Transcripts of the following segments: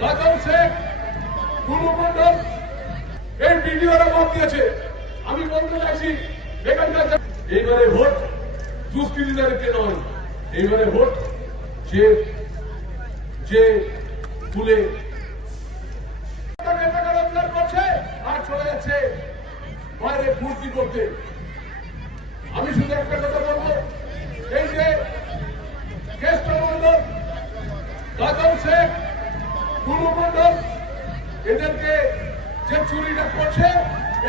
গাজল শেখ, কুলু মন্ডল, এই ভিডিওরা মত দিয়েছে। আমি বলতে চাইছি এখানকার এইবারে ভোট দুষ্কৃতীদেরকে নয়, এইবারে ভোট যে যে তুলে টাকা রোজগার করছে আর চলে যাচ্ছে বাইরে ফুর্তি করতে। আমি শুধু একটা কথা বলবো, এই যে কেষ্ট মন্ডল, গাজল শেখ, কুলু মন্ডল, এদেরকে যে চুরিটা করছে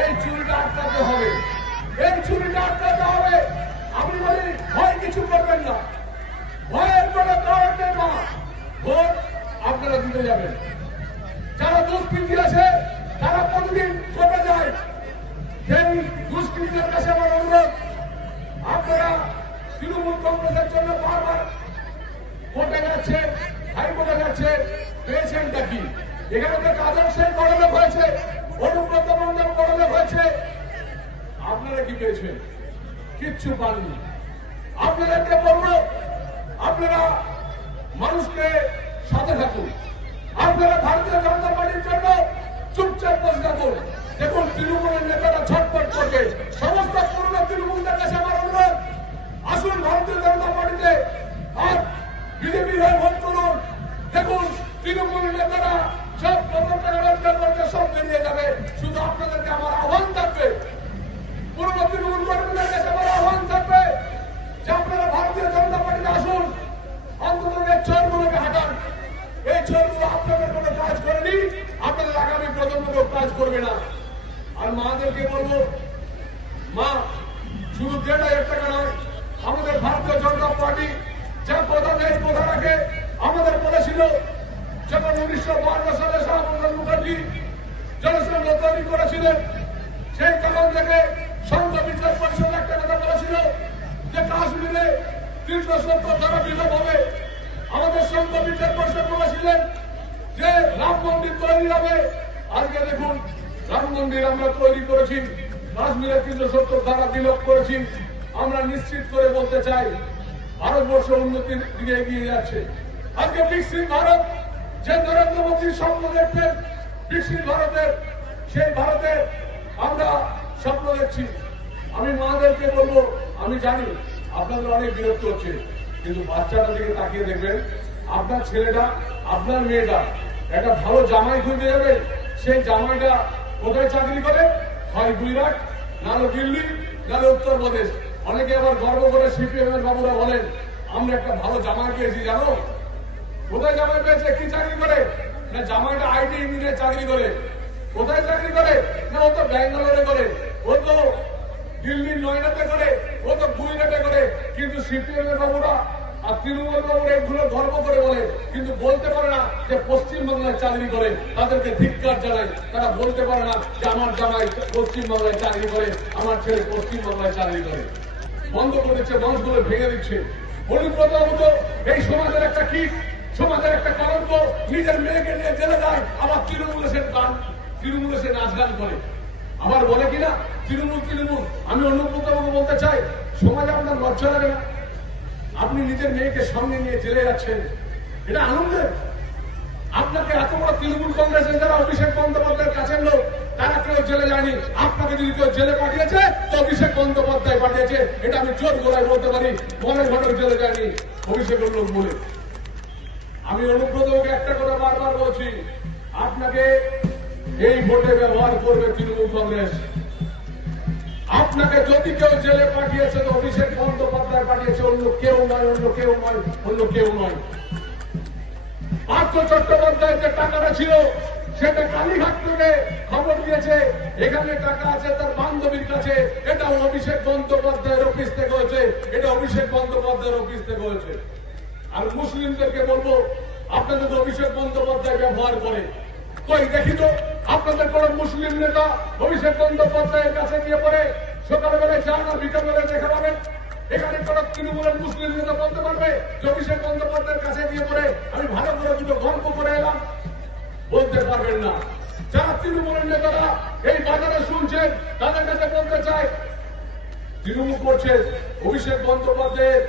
এই চুরিটা আটকাতে হবে, এই চুরিটা আটকাতে হবে। আমি বলি ভয় কিছু করবেন না, ভয়ের কোনো কারণ নেই। মা ভোট আপনারা দিতে যাবেন। যারা দুষ্কৃতী আছে তারা প্রতিদিন কোর্টে যায়, সেই দুষ্কৃতীদের কাছে আমার অনুরোধ, আপনারা তৃণমূল কংগ্রেসের জন্য বারবার কোর্টে যাচ্ছে, হাইকোর্টে যাচ্ছে, পেয়েছেনটা কি? এখানে তো গাজল শেখ বড়লোক হয়েছে, অনুব্রত মন্ডল বড়লোক হয়েছে, আপনারা কি পেয়েছেন? কিচ্ছু পাননি। আপনাদেরকে বলবো, আপনারা মানুষকে সাথে থাকুন, আপনারা ভারতীয় জনতা পার্টির জন্য চুপচাপ বসে থাকুন। দেখুন তৃণমূলের নেতারা ছটফট করবে। সমস্ত পুরনো তৃণমূলদের কাছে আমার অনুরোধ, আসুন ভারতীয় জনতা পার্টিতে আর বিজেপির হয়ে ভোট করুন। দেখুন তৃণমূলের নেতারা সব সব বেরিয়ে যাবে। শুধু আপনাদেরকে আমার আহ্বান থাকবে, পুরনো তৃণমূল কর্মীদের কাছে আমার আহ্বান থাকবে যে আপনারা ভারতীয় জনতা পার্টিতে আসুন, অন্তত এই চোরগুলোকে হাঁটান। এই চোরগুলো আপনাদের কোনো কাজ করেনি, আপনাদের আগামী প্রজন্মকেও কাজ করবে না। আর মাদেরকে বলবো, মা শুধু 1,500 টাকা নয়, আমাদের ভারতীয় জনতা পার্টি যা কথা দেয় কথা রাখে। আমাদের বলেছিল যখন 1952 সালে শ্যামাপ্রসাদ মুখার্জি জনসংঘ তৈরি করেছিলেন, সেই তখন থেকে সংঘ বিচার পরিষদ একটা কথা বলেছিল যে কাশ্মীরে 370 ধারা বিলোপ হবে। আমাদের সংঘ বিচার পরিষদ বলেছিলেন যে রাম মন্দির তৈরি হবে। আজকে দেখুন রাম মন্দির আমরা তৈরি করেছি, কাশ্মীরে 370 ধারা বিলোপ করেছি। আমরা নিশ্চিত করে বলতে চাই ভারতবর্ষ উন্নতির দিকে এগিয়ে যাচ্ছে। আজকে বিকশিত ভারত যে নরেন্দ্র মোদীর স্বপ্ন দেখছেন, বিকশিত ভারতের, সেই ভারতের আমরা স্বপ্ন দেখছি। আমি মাদেরকে বলবো, আমি জানি আপনাদের অনেক বিরক্ত হচ্ছে, কিন্তু বাচ্চাটা দিকে তাকিয়ে দেখবেন, আপনার ছেলেটা, আপনার মেয়েটা একটা ভালো জামাই খুঁজে যাবে। সেই জামাইটা কোথায় চাকরি করে? হয় গুজরাট, নাহলে দিল্লি, নাহলে উত্তরপ্রদেশ। অনেকে আবার গর্ব করে সিপিএম এর বাবুরা বলেন আমরা একটা ভালো জামাই পেয়েছি। জানো কোথায় জামাই পেয়েছে? কি চাকরি করে? না জামাইটা আইটি ইঞ্জিনিয়ার চাকরি করে। কোথায় চাকরি করে? না ও তো ব্যাঙ্গালোরে করে, ও তো দিল্লির নয়ডাতে করে, ও তো গুজরাটে করে। কিন্তু সিপিএম এর বাবুরা আর তৃণমূল বাবুরা এগুলো গর্ব করে বলে, কিন্তু বলতে পারে না যে পশ্চিমবাংলায় চাকরি করে। তাদেরকে ধিক্কার জানাই, তারা বলতে পারে না যে আমার জামাই পশ্চিমবাংলায় চাকরি করে, আমার ছেলে পশ্চিমবাংলায় চাকরি করে। বন্ধ করে দিচ্ছে, মানুষগুলো ভেঙে দিচ্ছে। অনুব্রত তো এই সমাজের একটা কীট, সমাজের একটা কলঙ্ক। নিজের মেয়েকে নিয়ে জেলে যায়, আবার তৃণমূলে সে নাচ গান করে, আবার বলে কিনা তৃণমূল তৃণমূল। আমি অনুব্রতবাবু বলতে চাই, সমাজে আপনার লজ্জা লাগে না? আপনি নিজের মেয়েকে সঙ্গে নিয়ে জেলে যাচ্ছেন, এটা আনন্দের? আপনাকে এত বড় তৃণমূল কংগ্রেসের যারা অভিষেক বন্দ্যোপাধ্যায়ের কাছের লোক, তারা কেউ জেলে যায়নি। আপনাকে যদি কেউ জেলে পাঠিয়েছে তো অভিষেক বন্দ্যোপাধ্যায় পাঠিয়েছে, এটা আমি জোর গলায় বলতে পারি। মনের ঘটক জেলে যায়নি অভিষেকের লোক বলে। আমি অনুব্রতকে একটা কথা বারবার বলছি, আপনাকে এই ভোটে ব্যবহার করবে তৃণমূল কংগ্রেস। আপনাকে যদি কেউ জেলে পাঠিয়েছে তো অভিষেক বন্দ্যোপাধ্যায় পাঠিয়েছে, অন্য কেউ নয়, অন্য কেউ নয়, অন্য কেউ নয়। পার্থ চট্টোপাধ্যায়ের যে টাকাটা ছিল সেটা কালীঘাট থেকে খবর দিয়েছে এখানে টাকা আছে তার বান্ধবীর কাছে। এটা অভিষেক বন্দ্যোপাধ্যায়ের অফিস থেকে হয়েছে, এটা অভিষেক বন্দ্যোপাধ্যায়ের অফিস থেকে হয়েছে। আর মুসলিমদেরকে বলবো, আপনাদের অভিষেক বন্দ্যোপাধ্যায় ব্যবহার করে কই দেখি তো আপনাদের কোন মুসলিম নেতা অভিষেক বন্দ্যোপাধ্যায়ের কাছে গিয়ে পড়ে সকালবেলায় চান আর বিকালবেলায় দেখা পাবেন? এখানে কোন তৃণমূলের মুসলিম নেতা বলতে পারবে যে অভিষেক বন্দ্যোপাধ্যায়ের কাছে গিয়ে পড়ে আমি ভালো করে দুটো গল্প করে এলাম? বলতে পারবেন না। যারা তৃণমূলের নেতারা এই বাজারে শুনছেন তাদের কাছে বলতে চাই, তৃণমূল করছে, অভিষেক বন্দ্যোপাধ্যায়ের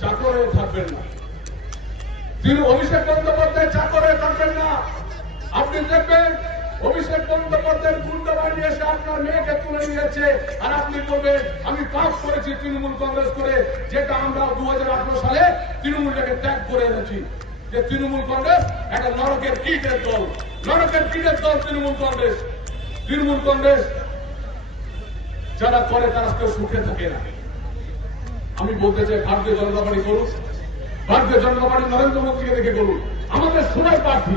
চাকরে থাকবেন না। অভিষেক বন্দ্যোপাধ্যায় চাকরে থাকবেন না। আপনি দেখবেন অভিষেক বন্দ্যোপাধ্যায়ের গুন্ডা বাহিনী এসে আপনার মেয়েকে তুলে নিয়েছে, আর আপনি বলবেন আমি পাস করেছি তৃণমূল কংগ্রেস করে, যেটা আমরা 2018 সালে তৃণমূলটাকে ত্যাগ করে এনেছি। যে তৃণমূল কংগ্রেস একটা নরকের কীটের দল, নরকের কীটের দল তৃণমূল কংগ্রেস। তৃণমূল কংগ্রেস যারা করে তারা কেউ সুখে থাকে না। আমি বলতে চাই ভারতীয় জনতা পার্টি করুন, ভারতীয় জনতা পার্টি নরেন্দ্র মোদীকে দেখে করুন। আমাদের সবাই প্রার্থী,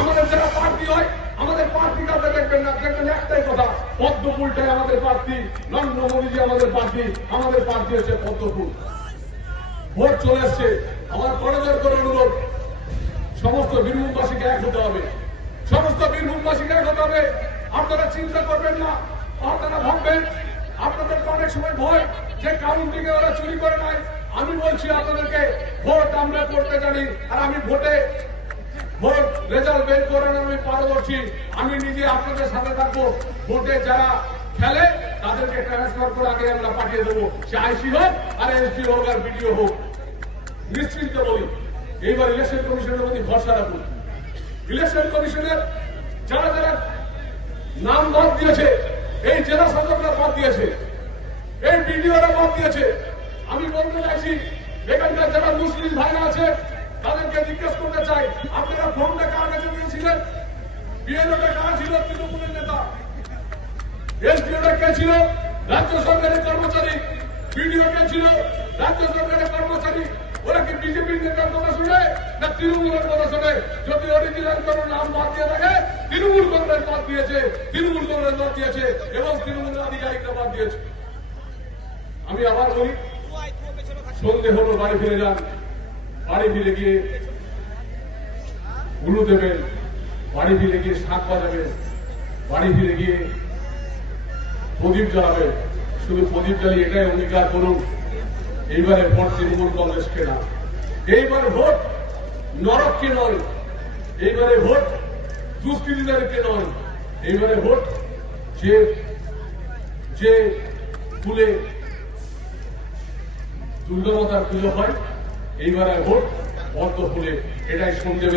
আমাদের যারা প্রার্থী হয় আমাদের প্রার্থী কাছে দেখবেন না, দেখবেন একটাই কথা, পদ্মফুলটাই আমাদের প্রার্থী, নরেন্দ্র মোদীজি আমাদের প্রার্থী, আমাদের প্রার্থী হচ্ছে পদ্মফুল। ভোট চলে এসছে, আমার করজোর করে অনুরোধ, সমস্ত বীরভূমবাসীকে এক হতে হবে, সমস্ত বীরভূমবাসীকে এক হতে হবে। আপনারা চিন্তা করবেন না, আপনারা ভাববেন আপনাদের অনেক সময় ভয় যে কাউন্টিংয়ে ওরা চুরি করে নাই। আমি বলছি আপনাদেরকে, ভোট আমরা করতে জানি, আর আমি ভোট রেজাল্ট বের করার আমি পারদর্শী। আমি নিজে আপনাদের সাথে থাকবো। ভোটে যারা খেলে তাদেরকে ট্রান্সফার করে আগে আমরা পাঠিয়ে দেবো, সে আইসি হোক আর এসপি হোক আর বিডিও হোক। নিশ্চিন্ত বলি, এইবার ইলেকশন কমিশনের প্রতি ভরসা রাখুন। ইলেকশন কমিশনের যারা যারা নাম বাদ দিয়েছে, এই জেলা শাসকরা বাদ দিয়েছে, এই বিডিওরা বাদ দিয়েছে। আমি বলতে চাইছি এখানকার যারা মুসলিম ভাইরা আছে তাদেরকে জিজ্ঞেস করতে চাই, আপনারা ফোনটা কার কাছে দিয়েছিলেন? বিএলওটা কারা ছিল? তৃণমূলের নেতা। এসডিওটা কে ছিল? রাজ্য সরকারের কর্মচারী। বিডিও কে ছিল? রাজ্য সরকারের কর্মচারী। ওরা কি বিজেপির নেতার কথা শুনে না তৃণমূলের কথা শুনে? যদি অরিজিনাল কোন নাম বাদ দিয়ে থাকে, তৃণমূল কংগ্রেস বাদ দিয়েছে, তৃণমূল কংগ্রেস বাদ দিয়েছে এবং তৃণমূলের আধিকারিকরা বাদ দিয়েছে। আমি আবার বলি, সন্ধে হলো, বাড়ি ফিরে যান। বাড়ি ফিরে গিয়ে উলু দেবেন, বাড়ি ফিরে গিয়ে শাক বাজাবেন, বাড়ি ফিরে গিয়ে প্রদীপ জ্বালাবেন। শুধু প্রদীপ জ্বালিয়ে এটাই অঙ্গীকার করুন, এইবারে ভোট তৃণমূল কংগ্রেসকে না, এইবারে ভোট নরককে নয়, এইবারে ভোট দুষ্কৃতীদেরকে নয়, এইবারে ভোট যে ফুলে দুর্গামাতার পুজো হয়, এইবারে ভোট পদ্ম ফুলে। এটাই সন্ধ্যেবেলা